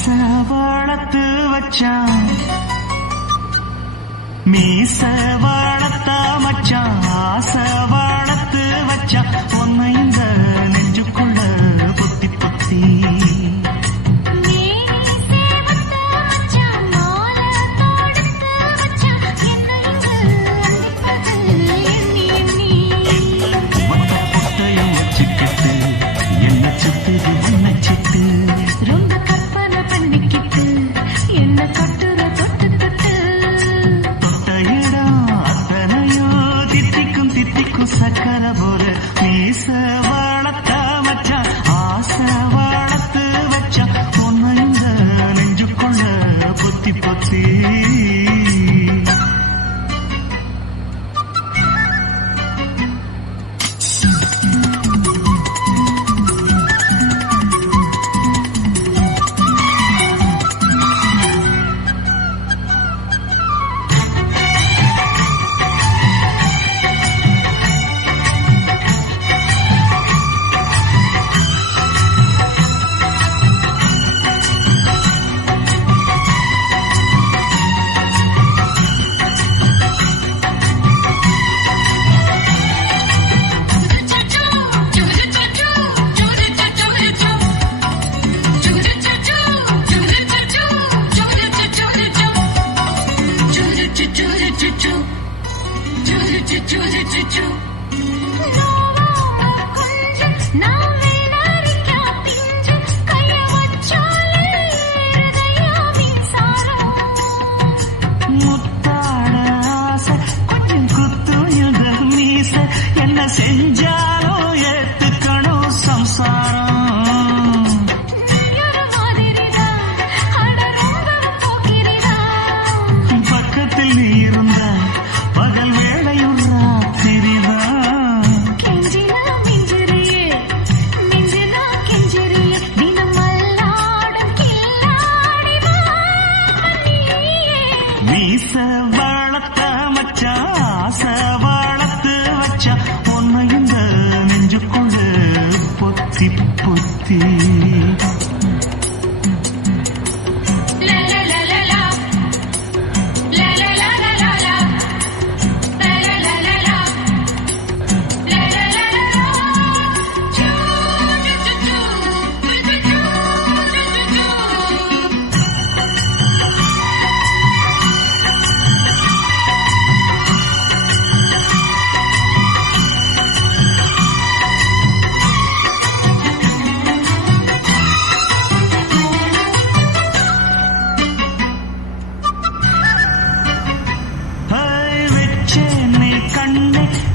ஆசை வளர்த்து வச்சான் மீச வளர்த்த மச்சான் ஆசை வளர்த்து வச்சான் பொன்னை இந்த நெஞ்சுக்குள்ள பொத்தி பொத்தி செஞ்சாலும் ஏத்துக்கணும் சம்சாரம் பக்கத்தில் நீ இருந்த பகல் வேளையும் ராத்திரிதான் மீச வளர்த்த மச்சான் ஆசை வளர்த்து வச்சா பொன்னை இந்த நெஞ்சுக்குள்ள பொத்தி பொத்தி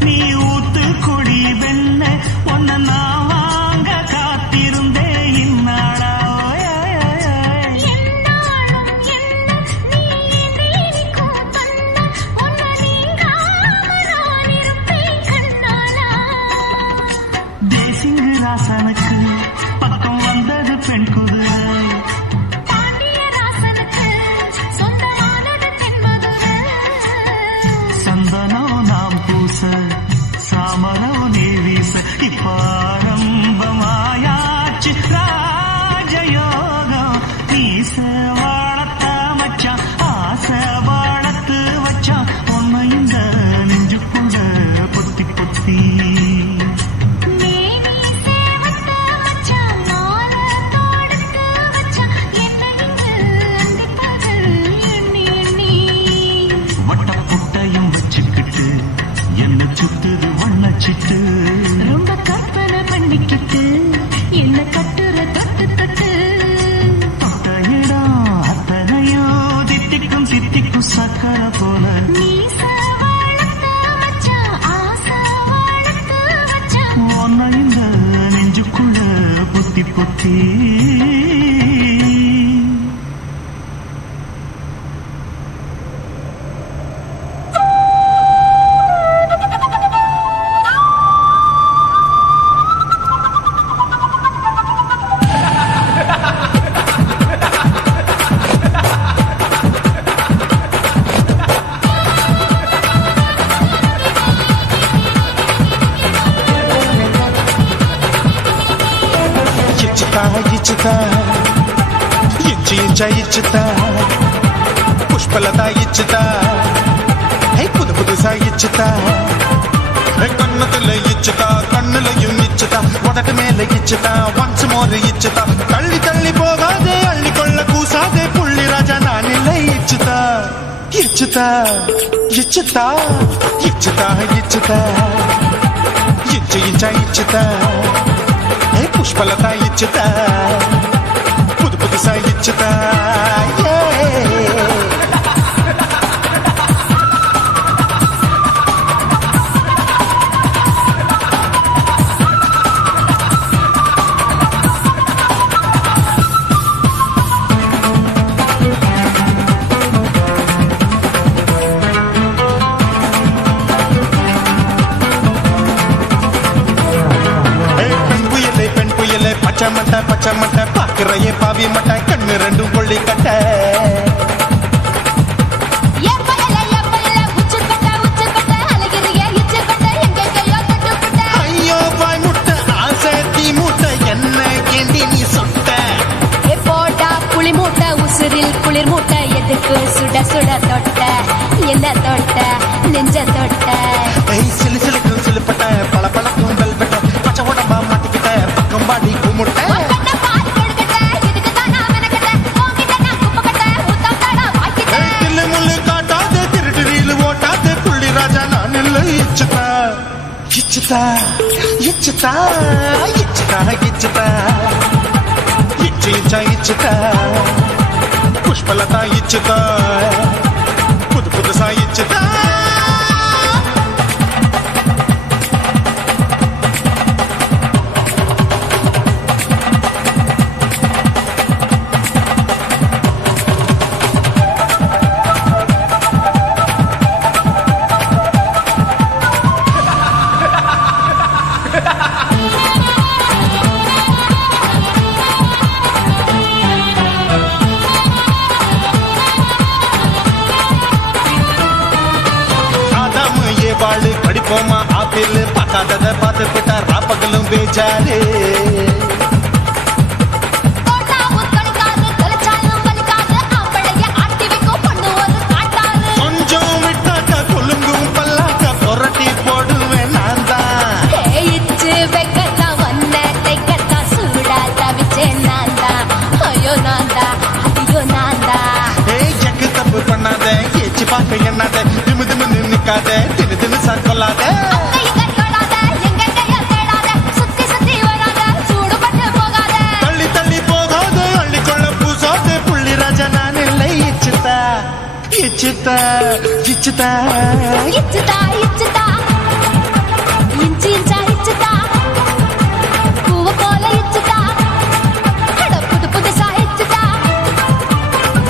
நீ ஊத்து கொடி வெண்ண ஒன்ன நான் வாங்க காத்திருந்தே இந்நாளா தேசிங்கு ராசனுக்கு பக்கம் வந்தது பெண் குதிரை சந்தனம் நாம் பூச சாமரம் நீ வீச இப்பாரம்பமாயாச்சு ராஜயோகம் நீச வளர்த்த மச்சான் ஆசை வளர்த்து வச்சான் பொன்னை இந்த நெஞ்சுக்குள்ள பொத்தி பொத்தி என்ன சுத்துது வண்ணச்சிட்டு ரொம்ப கற்பனை பண்ணிக்கிட்டு என்ன கட்டுற தொட்டு தொட்டு தொட்ட இடம் அத்தனையோ தித்திக்கும் தித்திக்கும் சக்கர போல ஒன்ன இந்த நெஞ்சுக்குள்ள பொத்தி பொத்தி ఇంచు ఇచ్చుతా పుష్పలత ఇచ్చుతా புது புதுசா இச்சுதா கண்ணத்துல இச்சுதா கண்ணுலையும் இச்சுதா உதட்டு மேல இச்சுதா ஒன்ஸ் மோர் இச்சுதா தள்ளி தள்ளி போகாதே அள்ளி கொள்ள கூசாதே புள்ளி ராஜா நான் இல்லை இச்சுதா இச்சுதா இச்சுதா இச்சுதா இச்சுதா இச்சு இச்சா இச்சுதா புஷ்பலதா இச்சுதா புது புதுசா இச்சுதா பச்சை மட்டை பாக்குறையே பாவி மட்டை கண்ணு ரெண்டும் கொள்ளி கட்ட ஐயோ பாய் முட்டை ஆசை தீ மூட்டை என்ன கேண்டி நீ சொட்ட போட்டா புளி மூட்டை உசுரில் குளிர் மூட்டை எதுக்கு சுட சுட தொட்ட என்ன தொட்ட நெஞ்ச தொட்ட சிலு சிலுக்கும் சிலுப்பட்ட பல பழக்கும் வெல்பட்ட பச்சை உடம்பா மாட்டிக்கிட்ட பக்கம் பாடி குமுட்ட இச்சுதா இச்சுதா இச்சுதா இச்சுதா இச்சு இச்சா இச்சுதா புஷ்பலதா இச்சுதா புது புதுசா இச்சுதா வாழு படிப்போமா ஆப்பிள் பார்க்காதத பார்த்து விட்டா ராப்பகலும் பேஜாரு கொஞ்சம் விட்டாக்கா கொலுங்கும் பல்லாக்கா புரட்டி போடுவேன் நான் தான் வெக்கத்தான் வந்த தைக்கத்தான் சூடா தவிச்சேன் நான் தான் ஐயோ நான் தான் ஐயோ நான் தான் எக்கு தப்பு பண்ணாத ஏச்சு பார்க்க எண்ணாத திமு திமு நிக்காத தினு தினு சாக்கொள்ளாத தள்ளி தள்ளி போகாத அள்ளி கொள்ள பூசாத புள்ளி ராஜா நான் இல்லை இச்சுதா இச்சுதா இச்சுதா இச்சுதா இச்சுதா இன்ச்சு இன்ச்சா இச்சுதா பூவ போல இச்சுதா புது புதுசா இச்சுதா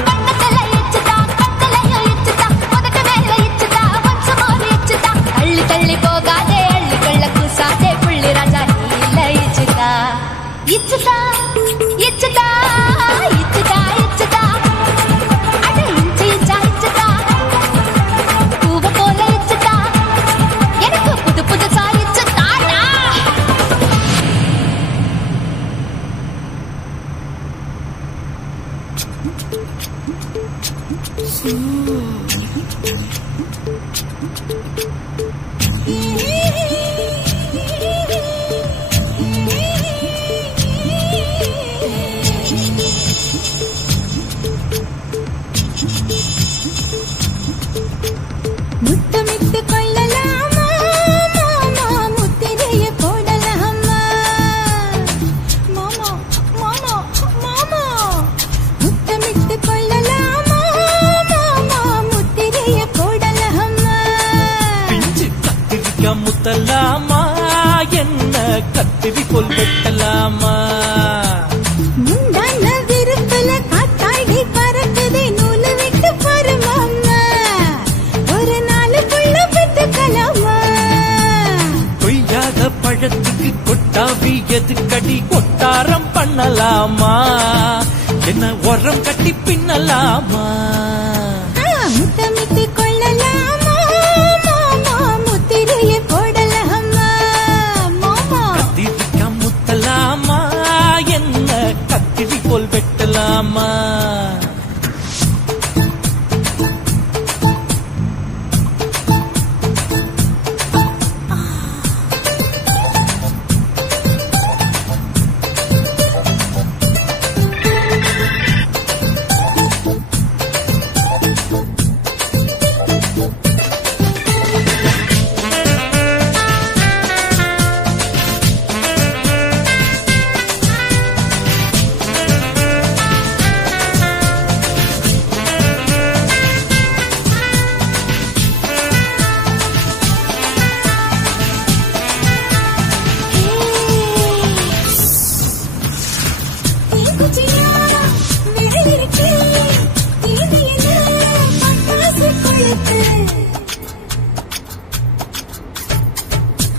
கண்ணத்துல இச்சுதா கத்தலையும் இச்சுதா உதட்டு மேல இச்சுதா ஒன்ஸ் மோர் இச்சுதா தள்ளி தள்ளி போகாதே அள்ளி கொள்ள கூசாதே புள்ளி ராஜா நீ இல்ல இச்சுதா இச்சுதா இச்சுதா இச்சுதா இச்சுதா அட இன்ச்சு இன்ச்சா இச்சுதா பூவ போல இச்சுதா எனக்கு புது புதுசா இச்சுதாடா முத்தமிட்டு கொள்ளலாமா மாமா முத்திரைய போடலாமா மாமா மாமா மாமா முத்தமிட்டு கொள்ளலாமா மாமா முத்திரைய போடலாமா பிஞ்சு கத்திரிக்கா முத்தலாமா என்ன கத்திரி போல் வெட்டலாமா முந்தான விருப்பல காத்தாடி பறக்குதே நூலு விட்டு பாரு மாமா ஒரு நாளுக்குள்ள பெற்றுக்கலாமா கொய்யாத பழத்துக்கு கொட்டாவி எதுக்கடி கொட்டாரம் பண்ணலாமா என்ன உரம் கட்டி பின்னலாமா முத்தமிட்டு கொள்ளலாமா மாமா முத்திரைய போடலாமா மாமா கத்திரிக்கா முத்தலாமா என்ன கத்திரி போல் வெட்டலாமா?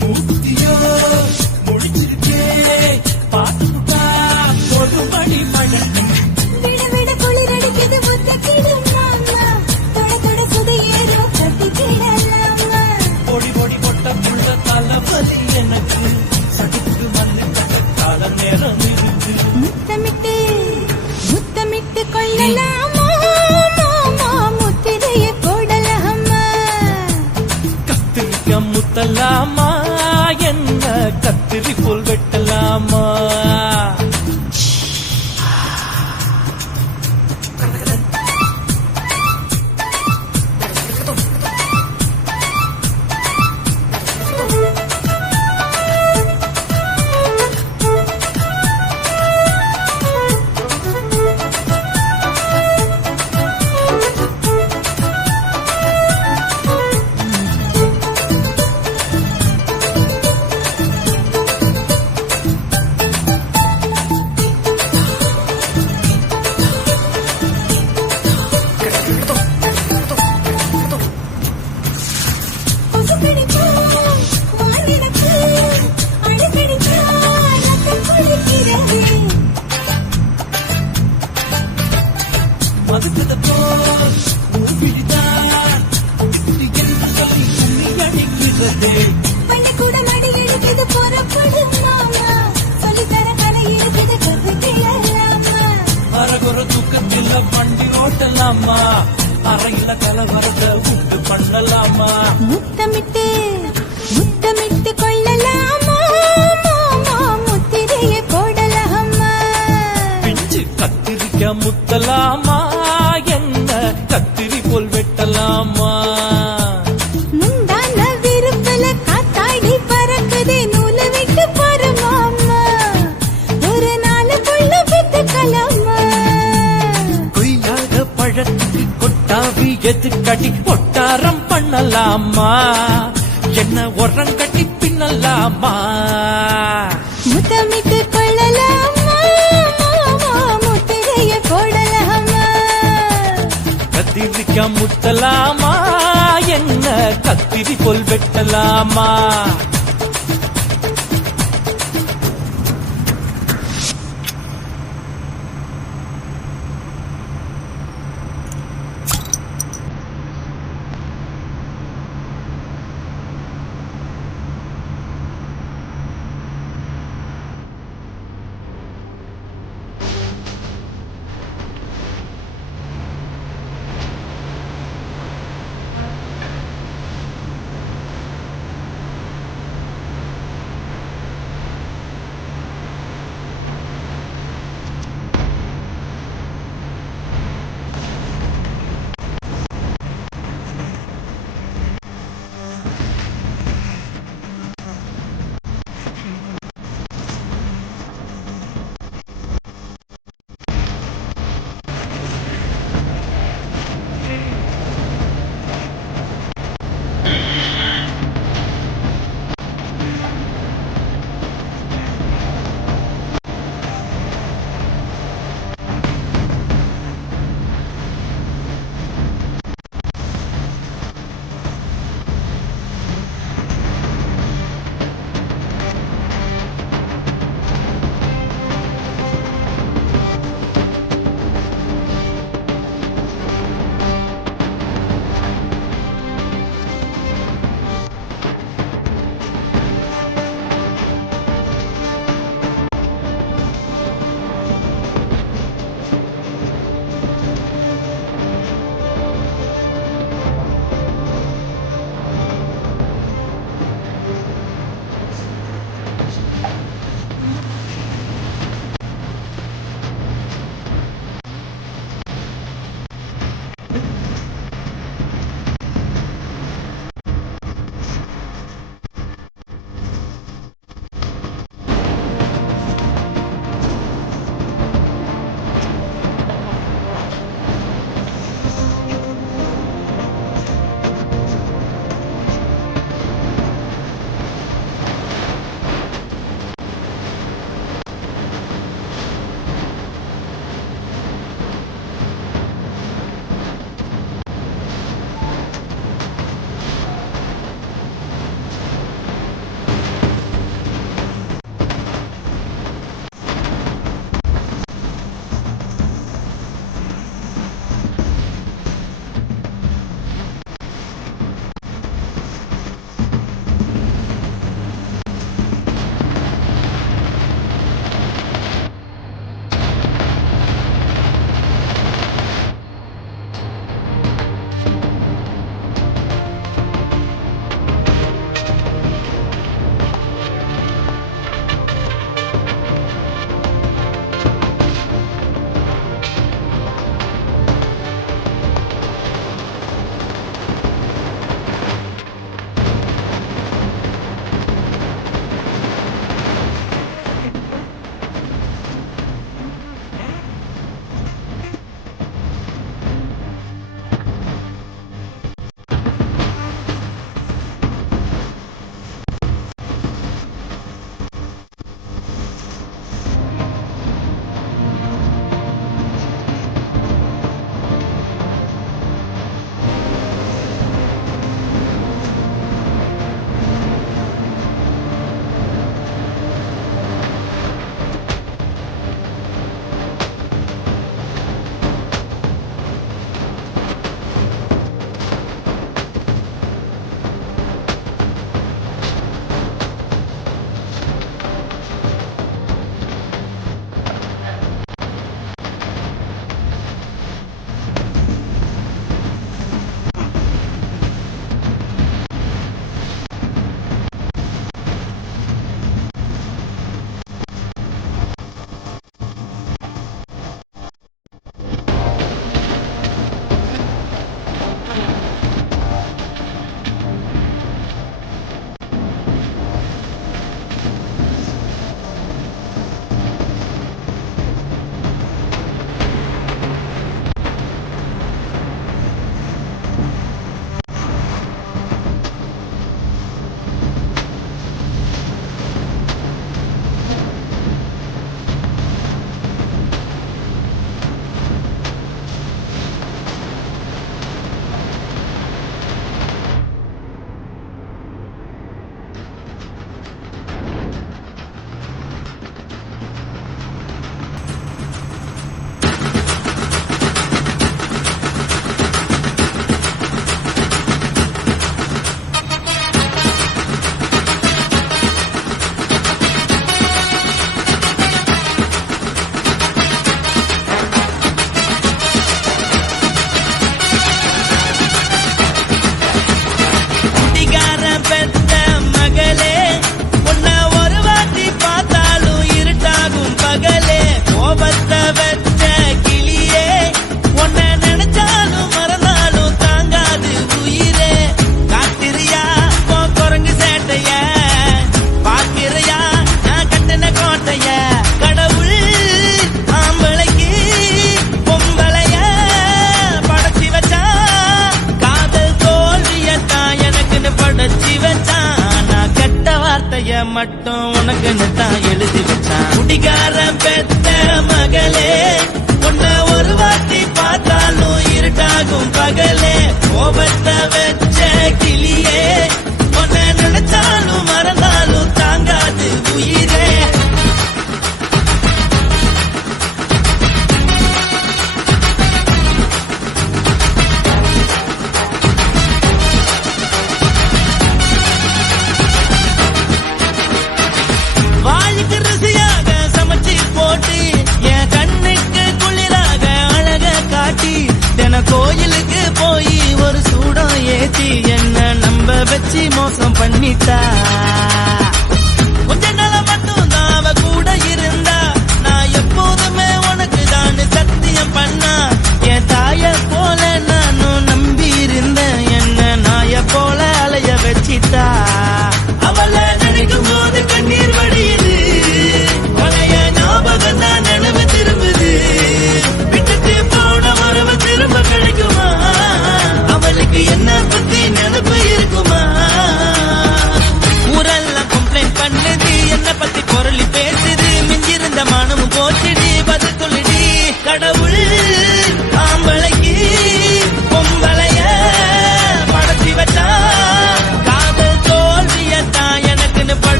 மூர்த்தியோ முடிச்சிருக்கே பாத்துட்டா ஒரு மணி மழை விட விட குளிரடிக்குது முத்த கிடலாமா தொட தொட சுதையேறோ கட்டி கிடலாமா பொடி பொடி பொட்ட புள்ள தலைவலி எனக்கு சடுக்கு வந்து கால நேரம் இருக்கு முத்தமிட்டு முத்தமிட்டு கொள்ளலாமா மாமா முத்திரைய போடலாமா கத்திரிக்க முத்தலாமா என்ன கத்திரி போல் வெட்டலாமா? மதுக்கத போல் மூவிழிதான் என்ன சொல்லி கும்மி அடிக்கிறதே பள்ளிக்கூட மடி எடுக்குது புறப்படும் மாமா சொல்லித்தர கலை இருக்குது கதை கேளலாமா அரகுற தூக்கத்தில் வண்டி ஓட்டலாமா? அறையில கலவரத்தை உண்டு பண்ணலாமா? முத்தமிட்டு முத்தமிட்டு கொள்ளலாமா மாமா முத்திரைய போடலாமா பிஞ்சு கத்திரிக்க முத்தலாமா என்ன கத்திரி போல் வெட்டலாமா? முந்தான விருப்பல காத்தாடி பறக்குதே நூலை விட்டு போற மாமா ஒரு நாளுக்குள்ள வித்துக்கலாமா கொய்யாத பழத்துக்கு கொட்டாவி எதுக்கடி ஒட்டாரம் பண்ணலாமா? என்ன உரங்கட்டி பின்னலாமா? முத்தமிட்டு கொள்ளலாமா மாமா முத்திரைய போடலாமா கத்திரிக்க முத்தலாமா என்ன கத்திரி போல் வெட்டலாமா?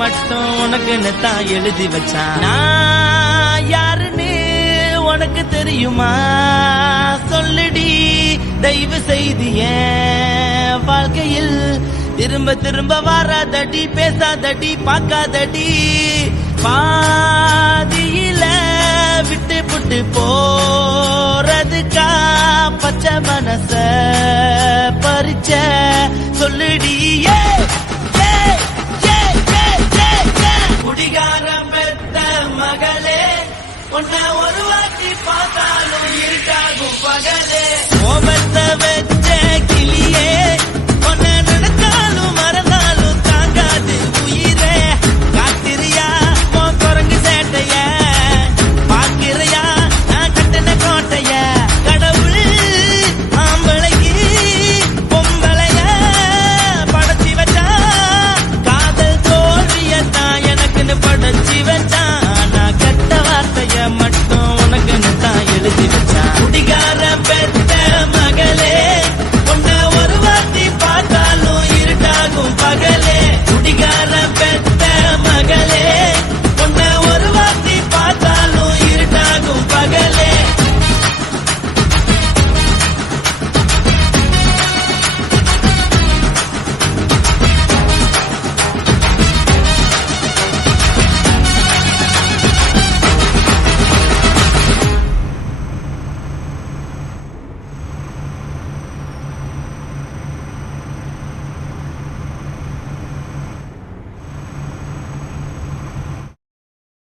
மட்டும் உனக்குன்னு தான் எழுதி வச்சான். நான் யாருன்னு உனக்கு தெரியுமா? சொல்லுடி தயவு செய்து என் வாழ்க்கையில் திரும்ப திரும்ப வராதடி, பேசாதடி, பார்க்காதடி. பாதியில விட்டு புட்டு போறதுக்கா பச்சை மனச பறிச்ச சொல்லுடி. குடிகாரம் பெத்த மகளே, உன்னை ஒரு வாட்டி பார்த்தாலும் இருட்டாகும் பகலே.